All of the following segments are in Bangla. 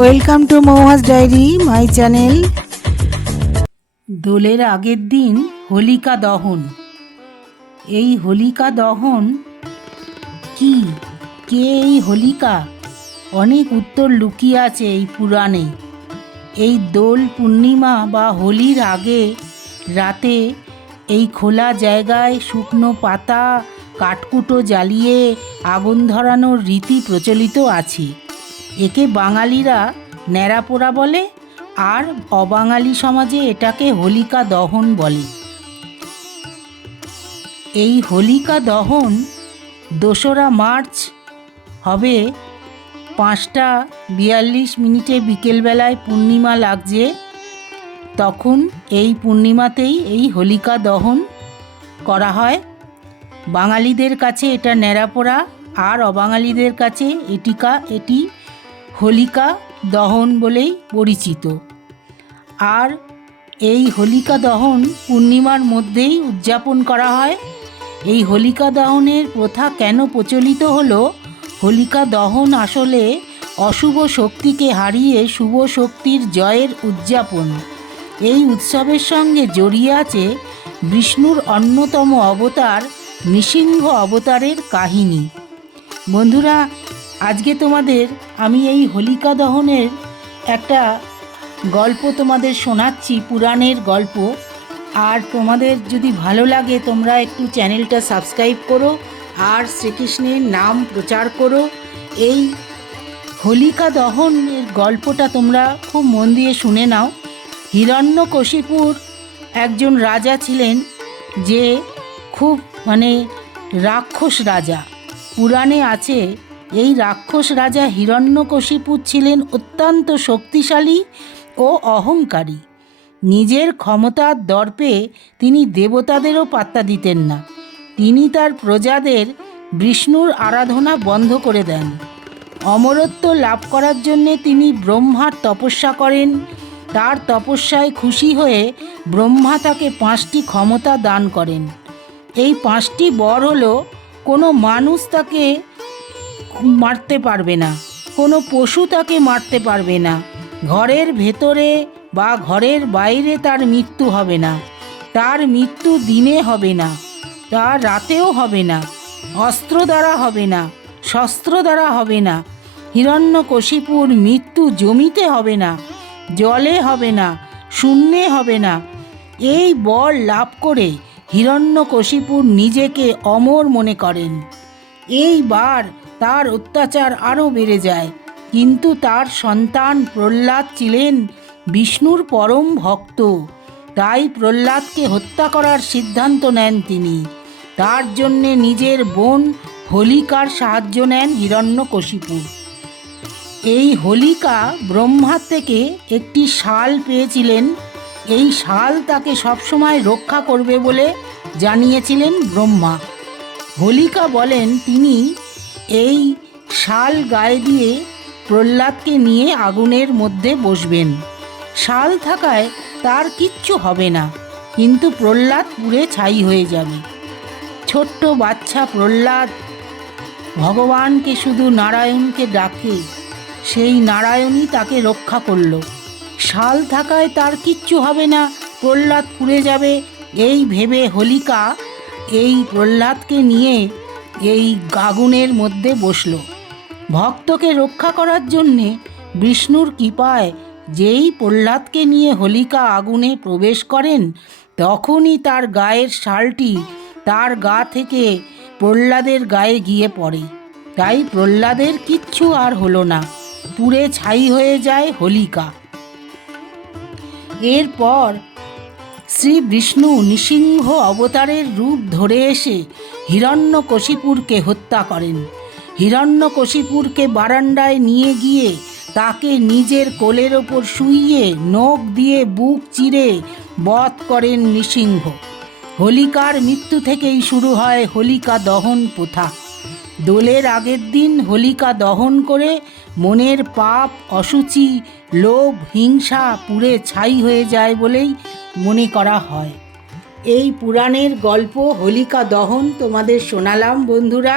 ওয়েলকাম টু মৌহাস ডায়েরি মাই চ্যানেল। দোলের আগের দিন হোলিকা দহন। এই হোলিকা দহন কি, কে এই হোলিকা? অনেক উত্তর লুকিয়ে আছে এই পুরাণে। এই দোল পূর্ণিমা বা হোলির আগে রাতে এই খোলা জায়গায় শুকনো পাতা কাঠকুটো জ্বালিয়ে আগুন ধরানোর রীতি প্রচলিত আছে। একে বাঙালিরা ন্যাড়াপোড়া বলে, আর অবাঙালি সমাজে এটাকে হোলিকা দহন বলে। এই হোলিকা দহন 2রা মার্চ হবে 5:42 বিকেলবেলায় পূর্ণিমা লাগছে। তখন এই পূর্ণিমাতেই এই হোলিকা দহন করা হয়। বাঙালিদের কাছে এটা ন্যাড়াপোড়া, আর অবাঙালিদের কাছে এটি হোলিকা দহন বলেই পরিচিত। আর এই হোলিকা দহন পূর্ণিমার মধ্যেই উদযাপন করা হয়। এই হোলিকা দহনের প্রথা কেন প্রচলিত হলো? হোলিকা দহন আসলে অশুভ শক্তিকে হারিয়ে শুভ শক্তির জয়ের উদযাপন। এই উৎসবের সঙ্গে জড়িয়ে আছে বিষ্ণুর অন্যতম অবতার নৃসিংহ অবতারের কাহিনী। বন্ধুরা, আজকে তোমাদের আমি এই হোলিকা দহনের একটা গল্প তোমাদের শোনাচ্ছি, পুরাণের গল্প। আর তোমাদের যদি ভালো লাগে তোমরা একটু চ্যানেলটা সাবস্ক্রাইব করো আর শ্রীকৃষ্ণের নাম প্রচার করো। এই হোলিকা দহনের গল্পটা তোমরা খুব মন দিয়ে শুনে নাও। হিরণ্যকশিপুর একজন রাজা ছিলেন, যে খুব রাক্ষস রাজা। পুরাণে আছে এই রাক্ষস রাজা হিরণ্যকশিপু ছিলেন অত্যন্ত শক্তিশালী ও অহংকারী। নিজের ক্ষমতার দর্পে তিনি দেবতাদেরও পাত্তা দিতেন না। তিনি তার প্রজাদের বিষ্ণুর আরাধনা বন্ধ করে দেন। অমরত্ব লাভ করার জন্যে তিনি ব্রহ্মার তপস্যা করেন। তার তপস্যায় খুশি হয়ে ব্রহ্মা তাকে 5টি ক্ষমতা দান করেন। এই 5টি বর হলো: কোনো মানুষ তাকে মারতে পারবে না, কোনো পশু তাকে মারতে পারবে না, ঘরের ভেতরে বা ঘরের বাইরে তার মৃত্যু হবে না, তার মৃত্যু দিনে হবে না, তার রাতেও হবে না, অস্ত্র দ্বারা হবে না, শস্ত্র দ্বারা হবে না, হিরণ্যকশিপুর মৃত্যু জমিতে হবে না, জলে হবে না, শূন্যে হবে না। এই বর লাভ করে হিরণ্যকশিপুর নিজেকে অমর মনে করেন। এইবার তার অত্যাচার আরও বেড়ে যায়। কিন্তু তার সন্তান প্রহ্লাদ ছিলেন বিষ্ণুর পরম ভক্ত। তাই প্রহ্লাদকে হত্যা করার সিদ্ধান্ত নেন তিনি। তার জন্যে নিজের বোন হোলিকার সাহায্য নেন হিরণ্যকশিপু। এই হোলিকা ব্রহ্মার থেকে একটি শাল পেয়েছিলেন। এই শাল তাকে সবসময় রক্ষা করবে বলে জানিয়েছিলেন ব্রহ্মা। হোলিকা বলেন তিনি এই শাল গায়ে দিয়ে প্রহ্লাদকে নিয়ে আগুনের মধ্যে বসবেন। শাল থাকায় তার কিচ্ছু হবে না, কিন্তু প্রহ্লাদ পুড়ে ছাই হয়ে যাবে। ছোট্ট বাচ্চা প্রহ্লাদ ভগবানকে শুধু নারায়ণকে ডাকে, সেই নারায়ণই তাকে রক্ষা করল। শাল থাকায় তার কিচ্ছু হবে না, প্রহ্লাদ পুড়ে যাবে, এই ভেবে হোলিকা এই প্রহ্লাদকে নিয়ে এই আগুনের মধ্যে বসল। ভক্তকে রক্ষা করার জন্যে বিষ্ণুর কৃপায় যেই প্রহ্লাদকে নিয়ে হোলিকা আগুনে প্রবেশ করেন, তখনই তার গায়ের শালটি তার গা থেকে প্রহ্লাদের গায়ে গিয়ে পড়ে। তাই প্রহ্লাদের কিচ্ছু আর হলো না, পুড়ে ছাই হয়ে যায় হোলিকা। এরপর শ্রী বিষ্ণু নৃসিংহ অবতারের রূপ ধরে এসে হিরণ্যকশিপুরকে হত্যা করেন। হিরণ্যকশিপুরকে বারান্দায় নিয়ে গিয়ে তাকে নিজের কোলের ওপর শুইয়ে নখ দিয়ে বুক চিরে বধ করেন নৃসিংহ। হোলিকার মৃত্যু থেকেই শুরু হয় হোলিকা দহন প্রথা। দোলের আগের দিন হোলিকা দহন করে মনের পাপ, অশুচি, লোভ, হিংসা পুড়ে ছাই হয়ে যায় বলেই মনে করা হয়। এই পুরাণের গল্প হোলিকা দহন তোমাদের শোনালাম বন্ধুরা।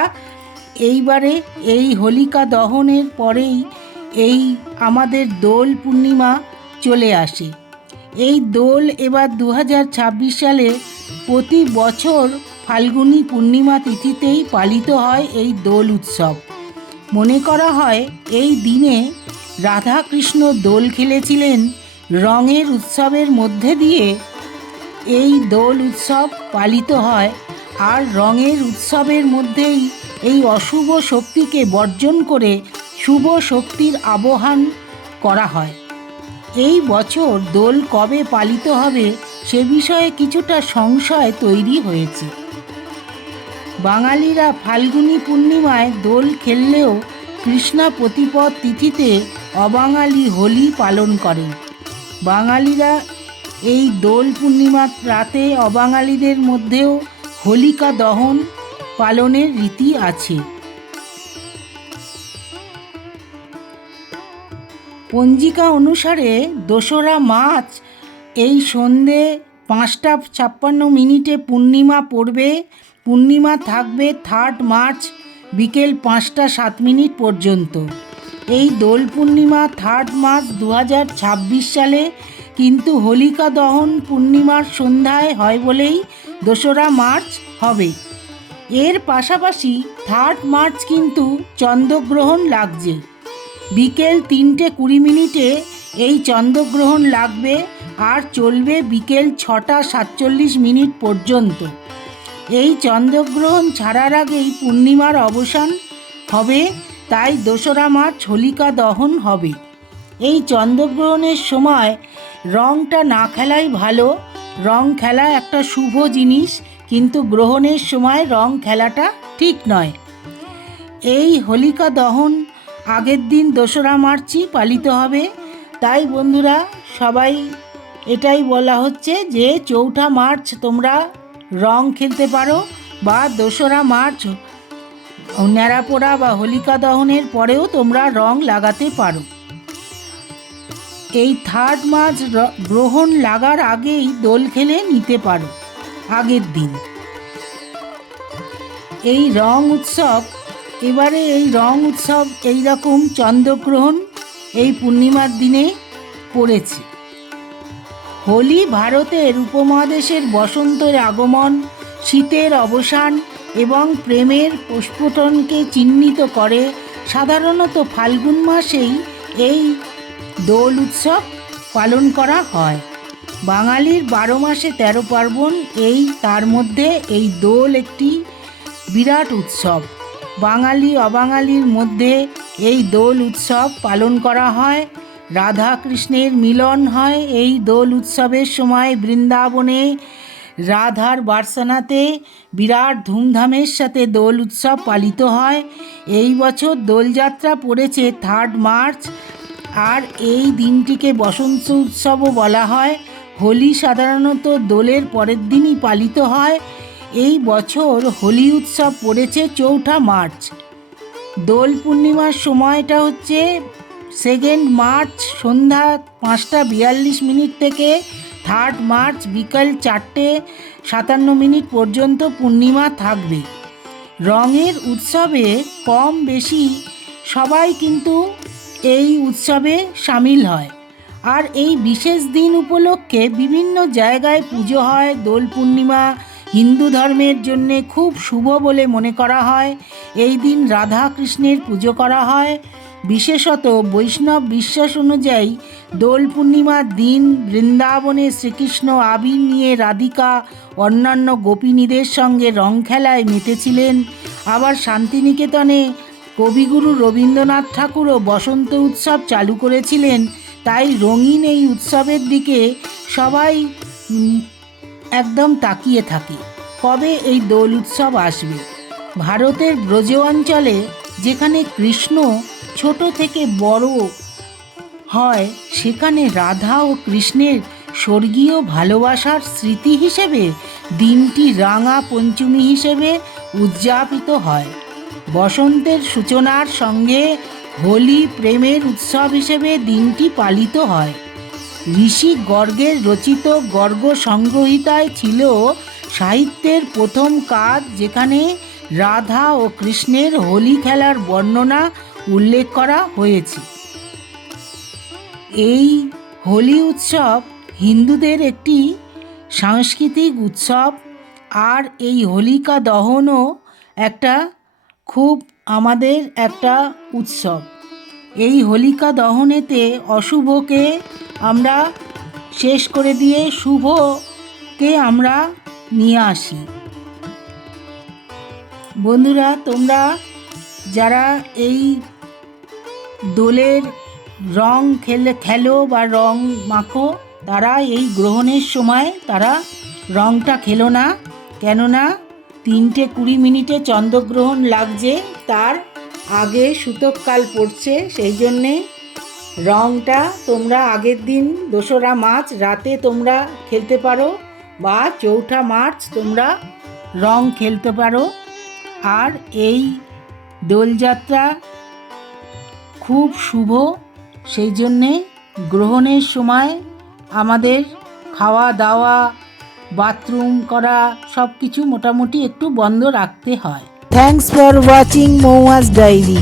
এইবারে এই হোলিকা দহনের পরেই এই আমাদের দোল পূর্ণিমা চলে আসে। এই দোল এবার 2026 সালে প্রতি বছর ফাল্গুনী পূর্ণিমা তিথিতেই পালিত হয় এই দোল উৎসব। মনে করা হয় এই দিনে রাধা কৃষ্ণ দোল খেলেছিলেন। রঙের উৎসবের মধ্যে দিয়ে এই দোল উৎসব পালিত হয়, আর রঙের উৎসবের মধ্যেই এই অশুভ শক্তিকে বর্জন করে শুভ শক্তির আবাহন করা হয়। এই বছর দোল কবে পালিত হবে সে বিষয়ে কিছুটা সংশয় তৈরি হয়েছে। বাঙালিরা ফাল্গুনী পূর্ণিমায় দোল খেললেও কৃষ্ণা প্রতিপদ তিথিতে অবাঙালি হোলি পালন করেন। বাঙালিরা এই দোল পূর্ণিমার রাতে অবাঙালিদের মধ্যেও হোলিকা দহন পালনের রীতি আছে। পঞ্জিকা অনুসারে 2রা মার্চ এই সন্ধে 5:56 পূর্ণিমা পড়বে। পূর্ণিমা থাকবে 3 মার্চ বিকেল 5:07 পর্যন্ত। এই দোল পূর্ণিমা 3 মার্চ 2026 সালে, কিন্তু হোলিকা দহন পূর্ণিমার সন্ধ্যায় হয় বলেই 2রা মার্চ হবে। এর পাশাপাশি 3 মার্চ কিন্তু চন্দ্রগ্রহণ লাগছে। বিকেল 3:20 এই চন্দ্রগ্রহণ লাগবে আর চলবে বিকেল 6:47 পর্যন্ত। এই চন্দ্রগ্রহণ ছাড়ার আগেই পূর্ণিমার অবসান হবে, তাই 2রা মার্চ হোলিকা দহন হবে। এই চন্দ্রগ্রহণের সময় রঙটা না খেলাই ভালো। রং খেলা একটা শুভ জিনিস, কিন্তু গ্রহণের সময় রং খেলাটা ঠিক নয়। এই হোলিকা দহন আগের দিন 2রা মার্চই পালিত হবে। তাই বন্ধুরা, সবাই এটাই বলা হচ্ছে যে 4 মার্চ তোমরা রং খেলতে পারো, বা 2রা মার্চ ন্যাড়াপোড়া বা হোলিকা দহনের পরেও তোমরা রং লাগাতে পারো। এই 3 মার্চ গ্রহণ লাগার আগেই দোল খেলে নিতে পারো আগের দিন। এই রং উৎসব, এবারে এই রং উৎসব এই রকম চন্দ্রগ্রহণ এই পূর্ণিমার দিনে পড়েছে। হোলি ভারতের উপমহাদেশের বসন্তের আগমন, শীতের অবসান এবং প্রেমের প্রস্ফুটনকে চিহ্নিত করে। সাধারণত ফাল্গুন মাসেই এই দোল উৎসব পালন করা হয়। বাঙালির 12 মাসে 13 পার্বণ, তার মধ্যে এই দোল একটি বিরাট উৎসব। বাঙালি অবাঙালির মধ্যে এই দোল উৎসব পালন করা হয়। রাধা কৃষ্ণের মিলন হয় এই দোল উৎসবের সময়। বৃন্দাবনে রাধার বার্সানাতে বিরাট ধুমধামের সাথে দোল উৎসব পালিত হয়। এই বছর দোলযাত্রা পড়েছে 3 মার্চ, আর এই দিনটিকে বসন্ত উৎসবও বলা হয়। হোলি সাধারণত দোলের পরের দিনই পালিত হয়। এই বছর হোলি উৎসব পড়েছে 4 মার্চ। দোল পূর্ণিমার সময়টা হচ্ছে 2 মার্চ সন্ধ্যা 5:42 থেকে 3 মার্চ বিকাল 4:57 পর্যন্ত পূর্ণিমা থাকবে। রঙের উৎসবে কম বেশি সবাই কিন্তু এই উৎসবে সামিল হয়। আর এই বিশেষ দিন উপলক্ষে বিভিন্ন জায়গায় পুজো হয়। দোল পূর্ণিমা হিন্দু ধর্মের জন্যে খুব শুভ বলে মনে করা হয়। এই দিন রাধা কৃষ্ণের পুজো করা হয়। বিশেষত বৈষ্ণব বিশ্বাস অনুযায়ী দোল পূর্ণিমার দিন বৃন্দাবনে শ্রীকৃষ্ণ আবির নিয়ে রাধিকা অন্যান্য গোপিনীদের সঙ্গে রং খেলায় মেতেছিলেন। আবার শান্তিনিকেতনে কবিগুরু রবীন্দ্রনাথ ঠাকুরও বসন্ত উৎসব চালু করেছিলেন। তাই রঙিন এই উৎসবের দিকে সবাই একদম তাকিয়ে থাকে, কবে এই দোল উৎসব আসবে। ভারতের ব্রজ অঞ্চলে যেখানে কৃষ্ণ ছোট থেকে বড় হয়, সেখানে রাধা ও কৃষ্ণের স্বর্গীয় ভালোবাসার স্মৃতি হিসেবে দিনটি রাঙা পঞ্চমী হিসেবে উদযাপিত হয়। বসন্তের সূচনার সঙ্গে হোলি প্রেমের উৎসব হিসেবে দিনটি পালিত হয়। ঋষি গর্গের রচিত গর্গ সংহিতায় ছিল সাহিত্যের প্রথম কাজ, যেখানে রাধা ও কৃষ্ণের হোলি খেলার বর্ণনা উল্লেখ করা হয়েছে। এই হোলি উৎসব হিন্দুদের একটি সাংস্কৃতিক উৎসব। আর এই হোলিকা দহনও একটা খুব আমাদের একটা উৎসব। এই হোলিকা দহনেতে অশুভকে আমরা শেষ করে দিয়ে শুভকে আমরা নিয়ে আসি। বন্ধুরা, তোমরা যারা এই দোলের রং খেলো বা রং মাখো, তারা এই গ্রহণের সময় তারা রংটা খেলো না, কেননা 3:20 চন্দ্রগ্রহণ লাগছে, তার আগে সূতককাল পড়ছে। সেই জন্যে রংটা তোমরা আগের দিন 2রা মার্চ রাতে তোমরা খেলতে পারো, বা 4ঠা মার্চ তোমরা রং খেলতে পারো। আর এই দোলযাত্রা খুব শুভ, সেই জন্যে গ্রহণের সময় আমাদের খাওয়া দাওয়া, বাথরুম করা সব কিছু মোটামুটি একটু বন্ধ রাখতে হয়। থ্যাঙ্কস ফর ওয়াচিং মৌয়াস ডায়েরি।